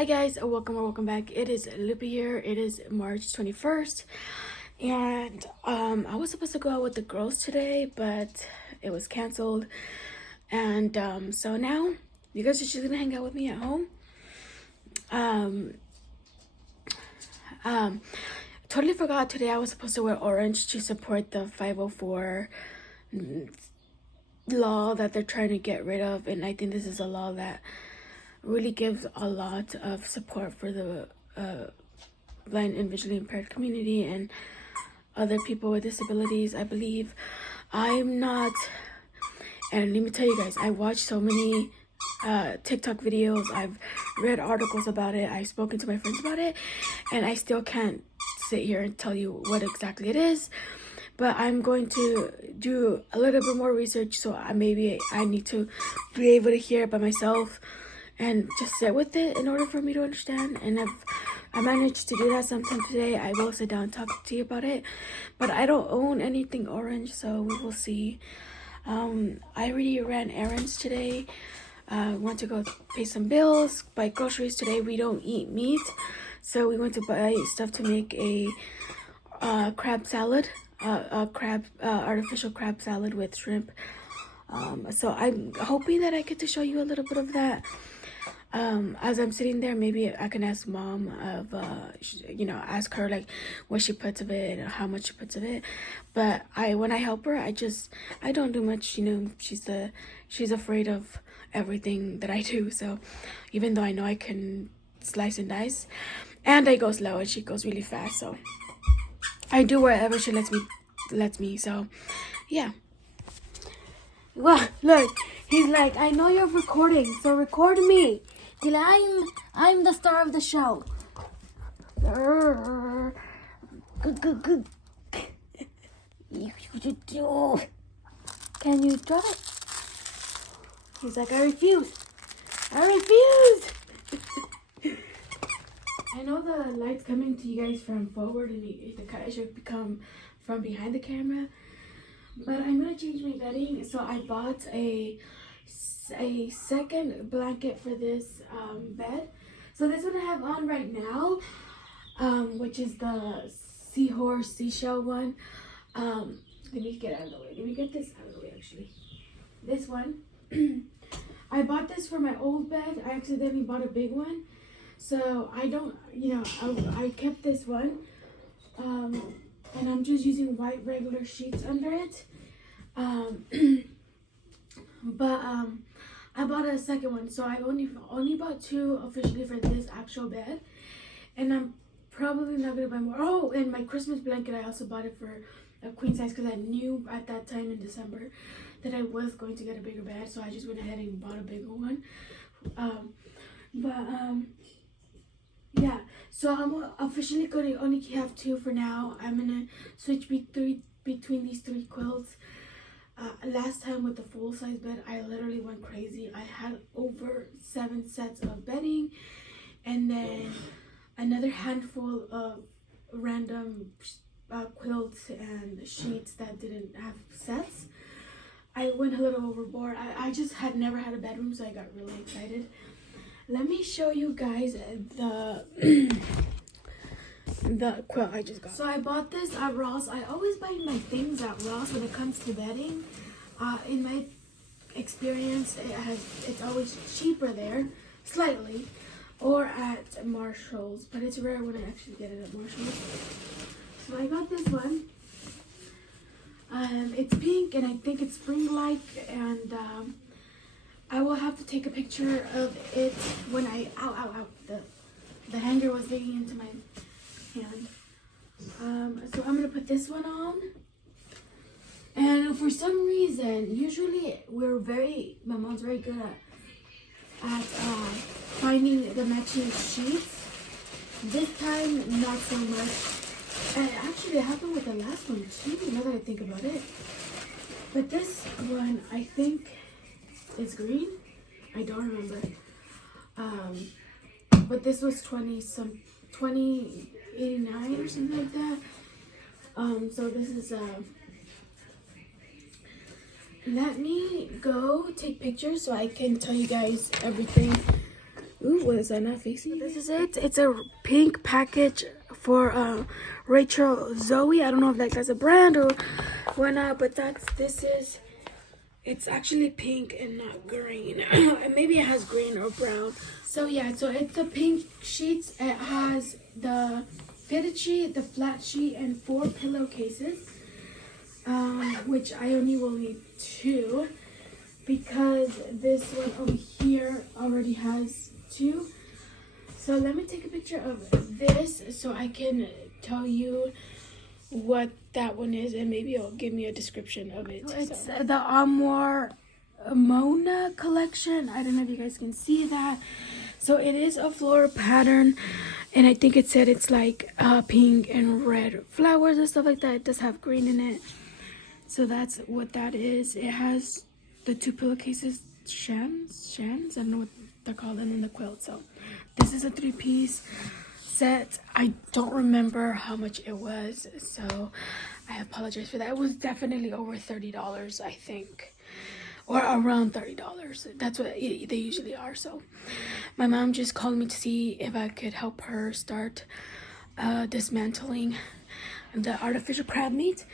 Hi guys, welcome or welcome back. It is Lippy here. It is March 21st and I was supposed to go out with the girls today, but it was canceled. And so now you guys are just gonna hang out with me at home. Totally forgot today I was supposed to wear orange to support the 504 law that they're trying to get rid of, and I think this is a law that really gives a lot of support for the blind and visually impaired community and other people with disabilities. I believe I'm not, and let me tell you guys, I watched so many TikTok videos, I've read articles about it, I've spoken to my friends about it, and I still can't sit here and tell you what exactly it is. But I'm going to do a little bit more research, so maybe I need to be able to hear it by myself and just sit with it in order for me to understand. And if I managed to do that sometime today, I will sit down and talk to you about it. But I don't own anything orange, so we will see. I already ran errands today. Went to go pay some bills, buy groceries. Today we don't eat meat, so we went to buy stuff to make a crab salad, artificial crab salad with shrimp. So I'm hoping that I get to show you a little bit of that. As I'm sitting there, maybe I can ask mom of, ask her like what she puts of it and how much she puts of it. But when I help her, I don't do much, she's afraid of everything that I do. So even though I know I can slice and dice, and I go slow and she goes really fast, so I do wherever she lets me. So yeah. Well, look, he's like, I know you're recording, so record me. I'm the star of the show. Good. You do. Can you drop it? He's like, I refuse. I know the light's coming to you guys from forward, and it should come from behind the camera. But I'm gonna change my bedding, so I bought a second blanket for this bed. So this one I have on right now, which is the seashell one. Let me get out of the way. Let me get this out of the way, actually. This one. I bought this for my old bed. I accidentally bought a big one. So I don't, I kept this one. And I'm just using white regular sheets under it. But I bought a second one, so I only bought two officially for this actual bed, and I'm probably not gonna buy more. Oh, and my Christmas blanket, I also bought it for a queen size because I knew at that time in December that I was going to get a bigger bed, so I just went ahead and bought a bigger one. Yeah, so I'm officially going to only have two for now. I'm gonna switch between these three quilts. Last time with the full-size bed, I literally went crazy. I had over 7 sets of bedding, and then another handful of random quilts and sheets that didn't have sets. I went a little overboard. I just had never had a bedroom, so I got really excited. Let me show you guys the the quilt I just got. So I bought this at Ross. I always buy my things at Ross when it comes to bedding. In my experience, it's always cheaper there, slightly, or at Marshall's, but it's rare when I actually get it at Marshall's. So I got this one. It's pink and I think it's spring-like, and I will have to take a picture of it when the hanger was digging into my hand. So I'm gonna put this one on, and for some reason, usually my mom's very good at finding the matching sheets. This time, not so much. And actually, it happened with the last one too, now that I think about it. But this one, I think, is green. I don't remember. But this was 2089 or something like that. So this is let me go take pictures so I can tell you guys everything Ooh, what is that not facing? This is it. It's a pink package for Rachel Zoe. I don't know if that's a brand or whatnot, but it's actually pink and not green. And maybe it has green or brown. So yeah, so it's the pink sheets. It has the fitted sheet, the flat sheet, and 4 pillowcases. Which I only will need 2 because this one over here already has 2. So let me take a picture of this so I can tell you what that one is, and maybe it'll give me a description of it. It's the Amor Mona collection. I don't know if you guys can see that. So it is a floral pattern, and I think it said it's like pink and red flowers and stuff like that. It does have green in it. So that's what that is. It has the 2 pillowcases, shams, I don't know what they're called, and then the quilt. So this is a 3-piece set. I don't remember how much it was, so I apologize for that. It was definitely over $30, I think, or around $30. That's what they usually are. So my mom just called me to see if I could help her start dismantling the artificial crab meat.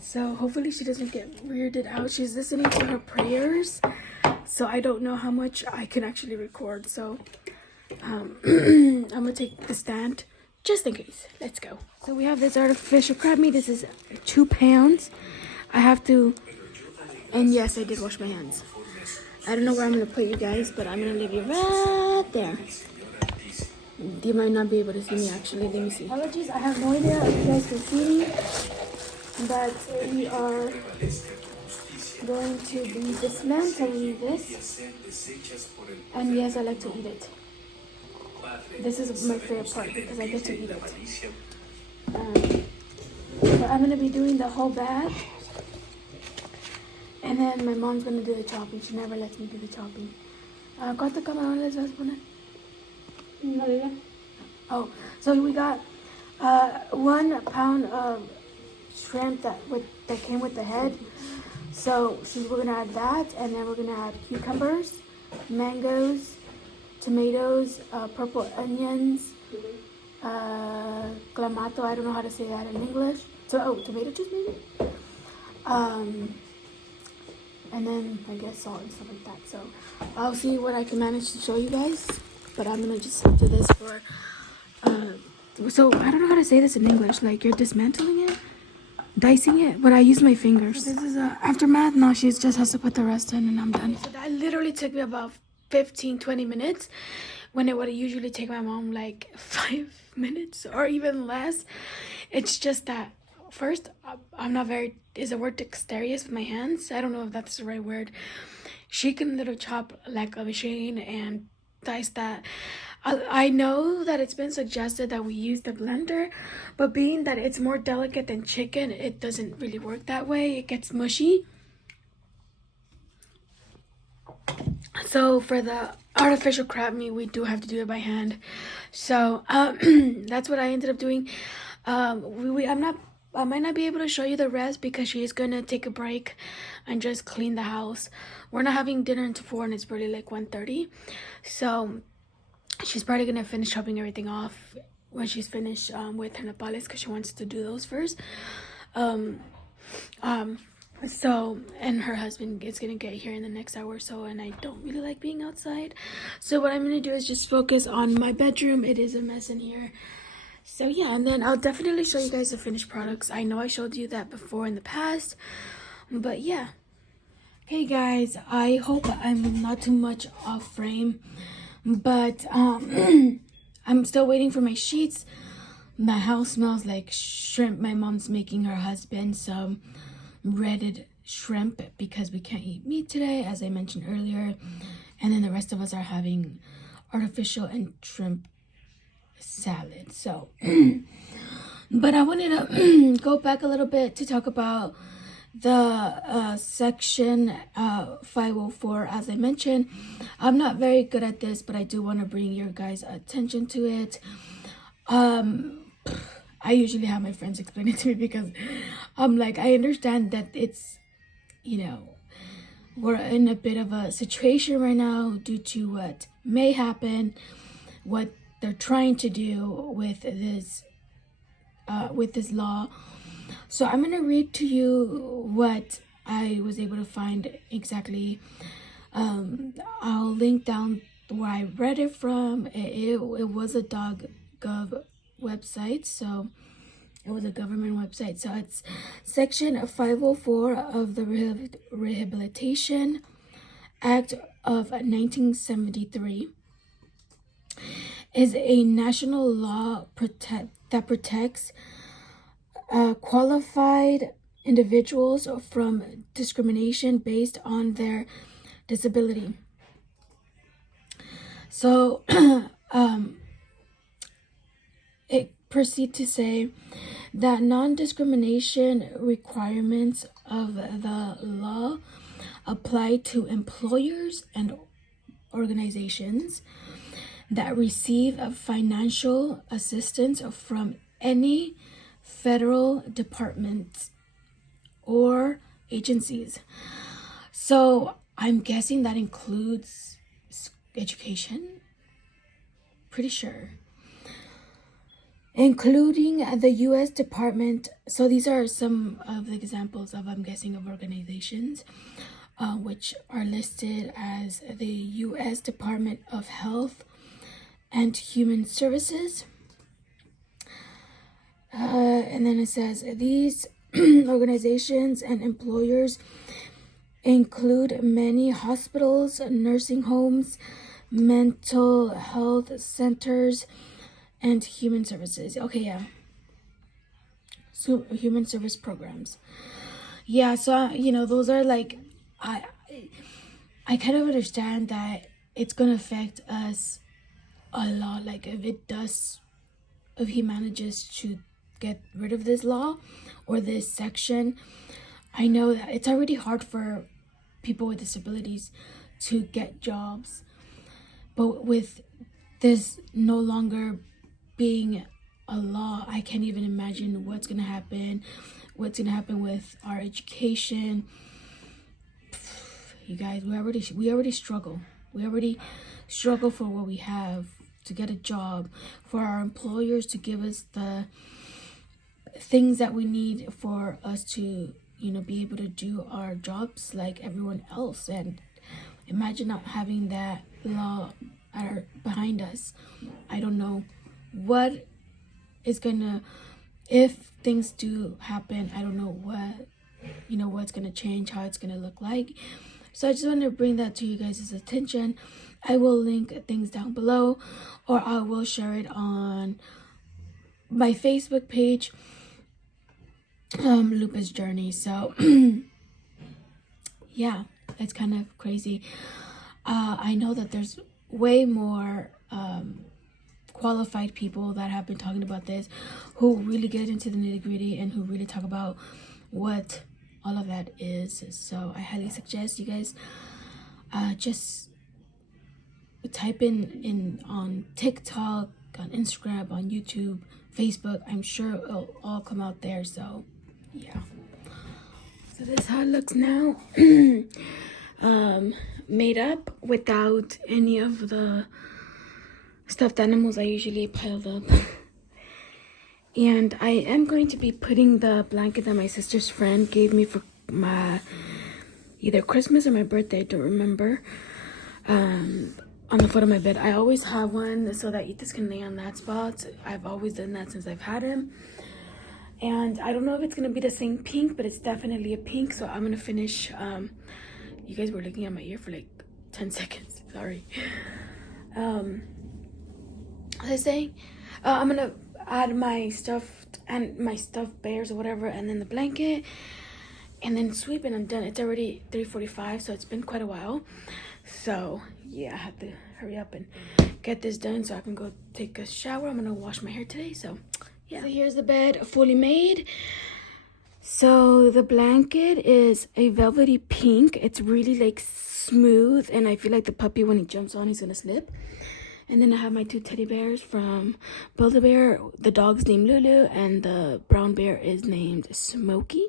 So hopefully she doesn't get weirded out. She's listening to her prayers, so I don't know how much I can actually record. So I'm gonna take the stand just in case. Let's go. So we have this artificial crab meat. This is 2 pounds. I have to, and yes, I did wash my hands. I don't know where I'm gonna put you guys, but I'm gonna leave you right there. You might not be able to see me actually. Let me see. Apologies, I have no idea if you guys can see me. But we are going to be dismantling this, and yes, I like to eat it. This is my favorite part because I get to eat it. But I'm gonna be doing the whole bag, and then my mom's gonna do the chopping. She never lets me do the chopping. ¿Cuánto camarón les vas a poner? Oh, so we got 1 pound of shrimp that came with the head. So we're gonna add that, and then we're gonna add cucumbers, mangoes, tomatoes, purple onions, clamato. I don't know how to say that in English. So tomato juice maybe. And then I guess salt and stuff like that. So I'll see what I can manage to show you guys. But I'm gonna just do this for. So I don't know how to say this in English. Like you're dismantling it. Dicing it, but I use my fingers. So this is aftermath. Now she just has to put the rest in and I'm done. So that literally took me about 15-20 minutes when it would usually take my mom like 5 minutes or even less. It's just that first I'm not very, is the word dexterous with my hands? I don't know if that's the right word. She can literally chop like a machine and dice that. I know that it's been suggested that we use the blender, but being that it's more delicate than chicken, it doesn't really work that way. It gets mushy. So for the artificial crab meat, we do have to do it by hand. So that's what I ended up doing. I might not be able to show you the rest because she's gonna take a break and just clean the house. We're not having dinner until 4 and it's probably like 1:30. So she's probably gonna finish chopping everything off when she's finished with her nopales because she wants to do those first. So, and her husband is gonna get here in the next hour or so, and I don't really like being outside. So what I'm gonna do is just focus on my bedroom. It is a mess in here. So yeah, and then I'll definitely show you guys the finished products. I know I showed you that before in the past, but yeah. Okay guys, I hope I'm not too much off frame, but I'm still waiting for my sheets. My house smells like shrimp. My mom's making her husband some breaded shrimp because we can't eat meat today, as I mentioned earlier, and then the rest of us are having artificial and shrimp salad. So but I wanted to go back a little bit to talk about the section 504. As I mentioned, I'm not very good at this, but I do want to bring your guys attention to it. I usually have my friends explain it to me because I'm like, I understand that it's, you know, we're in a bit of a situation right now due to what may happen, what they're trying to do with this law. So I'm gonna read to you what I was able to find exactly. I'll link down where I read it from. It was a .gov website, so it was a government website. So it's section 504 of the Rehabilitation Act of 1973 is a national law that protects qualified individuals from discrimination based on their disability. So it proceeds to say that non-discrimination requirements of the law apply to employers and organizations that receive financial assistance from any federal departments or agencies. So I'm guessing that includes education. Pretty sure. Including the U.S. Department. So these are some of the examples of, I'm guessing, of organizations which are listed as the U.S. Department of Health and Human Services. And then it says these organizations and employers include many hospitals, nursing homes, mental health centers, and human services. Okay, yeah. So human service programs. Yeah, so those are like, I kind of understand that it's gonna affect us a lot. Like if he manages to get rid of this law or this section, I know that it's already hard for people with disabilities to get jobs, but with this no longer being a law, I can't even imagine what's gonna happen with our education. You guys, we already struggle for what we have, to get a job, for our employers to give us the things that we need for us to be able to do our jobs like everyone else. And imagine not having that law behind us. I don't know what is gonna, if things do happen, I don't know what's gonna change, how it's gonna look like. So I just want to bring that to you guys' attention. I will link things down below, or I will share it on my Facebook page, Lupus Journey. So yeah, it's kind of crazy. I know that there's way more qualified people that have been talking about this, who really get into the nitty-gritty and who really talk about what all of that is. So I highly suggest you guys just type in on TikTok, on Instagram, on YouTube, Facebook. I'm sure it'll all come out there. So yeah, so this is how it looks now. Made up without any of the stuffed animals I usually piled up. And I am going to be putting the blanket that my sister's friend gave me for my either Christmas or my birthday, I don't remember, on the foot of my bed. I always have one so that Ethos can lay on that spot. I've always done that since I've had him. And I don't know if it's going to be the same pink, but it's definitely a pink. So I'm going to finish. You guys were looking at my ear for like 10 seconds. Sorry. What was I saying? I'm going to add my stuffed bears or whatever, and then the blanket, and then sweep, and I'm done. It's already 3:45, so it's been quite a while. So yeah, I have to hurry up and get this done so I can go take a shower. I'm gonna wash my hair today. So yeah, so here's the bed fully made. So the blanket is a velvety pink. It's really like smooth, and I feel like the puppy, when he jumps on, he's gonna slip. And then I have my two teddy bears from Build-A-Bear. The dog's named Lulu, and the brown bear is named Smokey.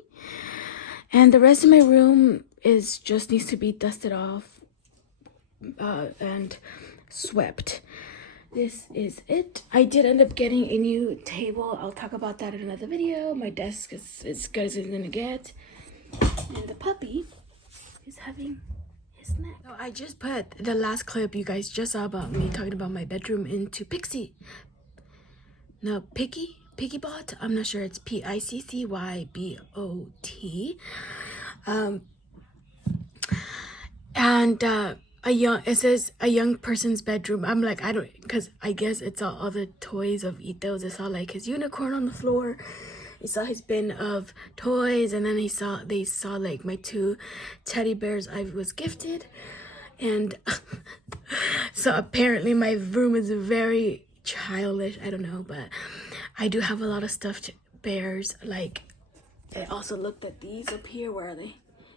And the rest of my room is just needs to be dusted off and swept. This is it. I did end up getting a new table. I'll talk about that in another video. My desk is as good as it's gonna get. And the puppy is having his snack. So I just put the last clip you guys just saw about me talking about my bedroom into Piggybot. I'm not sure. It's PICCYBOT. And it says a young person's bedroom. I'm like, I don't, because I guess it's all the toys of Ito's. I saw like his unicorn on the floor. I saw his bin of toys, and then they saw like my 2 teddy bears I was gifted. And so apparently my room is very childish. I don't know, but I do have a lot of stuffed bears. Like, I also looked at these up here. Where are they?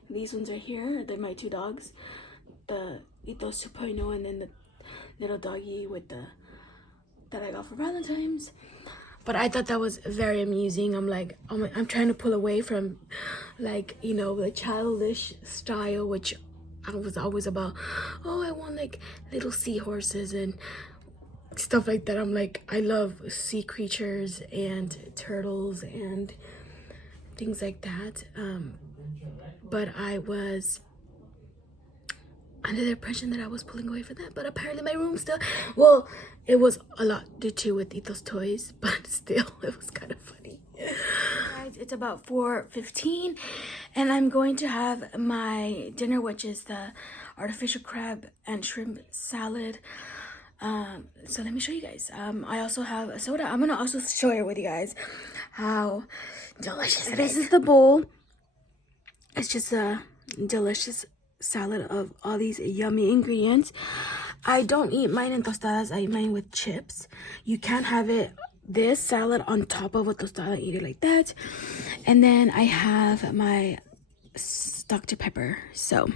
These ones are here. They're my 2 dogs. The Ito's 2.0 and then the little doggy with that I got for Valentine's. But I thought that was very amusing. I'm like, I'm trying to pull away from, like, you know, the childish style, which I was always about. Oh, I want like little seahorses and stuff like that. I'm like, I love sea creatures and turtles and things like that. But I was under the impression that I was pulling away from that, but apparently my room still, well, it was a lot to do with Ito's toys, but still, it was kind of funny. Guys, it's about 4:15, and I'm going to have my dinner, which is the artificial crab and shrimp salad. So let me show you guys. I also have a soda. I'm gonna also share with you guys how delicious it is. This is the bowl. It's just a delicious salad of all these yummy ingredients. I don't eat mine in tostadas. I eat mine with chips. You can have this salad on top of a tostada. Eat it like that. And then I have my Dr. Pepper. So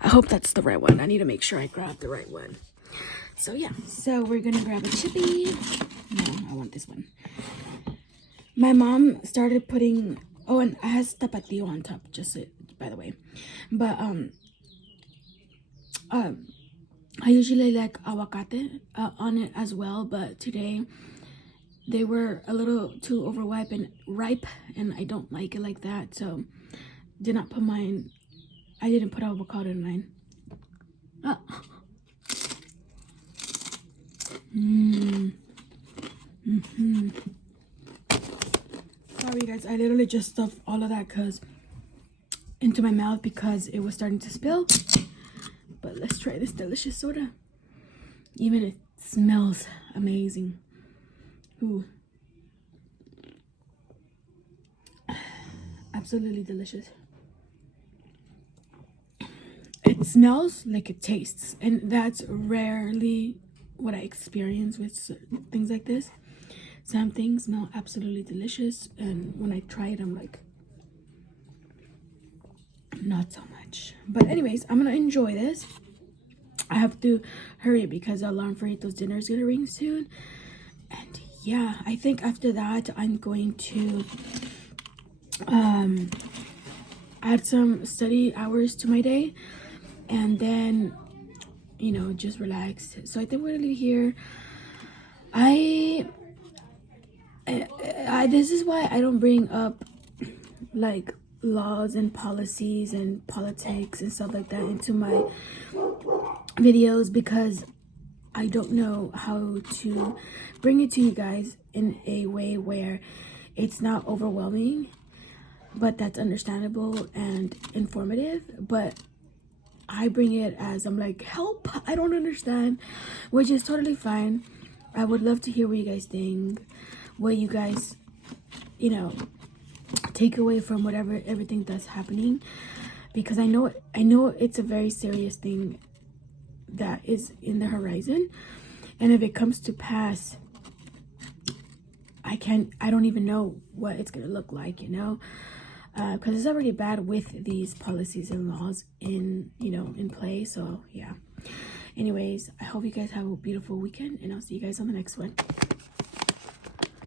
I hope that's the right one. I need to make sure I grab the right one. So yeah, so we're gonna grab a chippy. No, I want this one. My mom started putting, oh, and it has tapatio on top, just so, by the way. But I usually like aguacate on it as well, but today they were a little too overripe and I don't like it like that, so did not put mine. I didn't put avocado in mine. Sorry guys, I literally just stuffed all of that into my mouth because it was starting to spill. But let's try this delicious soda. Even it smells amazing. Ooh. Absolutely delicious. It smells like it tastes, and that's rarely what I experience with things like this. Some things smell absolutely delicious, and when I try it, I'm like, not so much. But anyways, I'm gonna enjoy this. I have to hurry because the alarm for Ito's dinner is gonna ring soon. And yeah, I think after that I'm going to add some study hours to my day, and then, you know, just relax. So I think we're gonna leave here. This is why I don't bring up like laws and policies and politics and stuff like that into my videos, because I don't know how to bring it to you guys in a way where it's not overwhelming, but that's understandable and informative. But I bring it as, I'm like, help, I don't understand, which is totally fine. I would love to hear what you guys think, what you guys, you know, take away from everything that's happening, because I know it's a very serious thing that is in the horizon, and if it comes to pass, I don't even know what it's gonna look like, you know, because it's already bad with these policies and laws in play. So yeah, anyways, I hope you guys have a beautiful weekend, and I'll see you guys on the next one.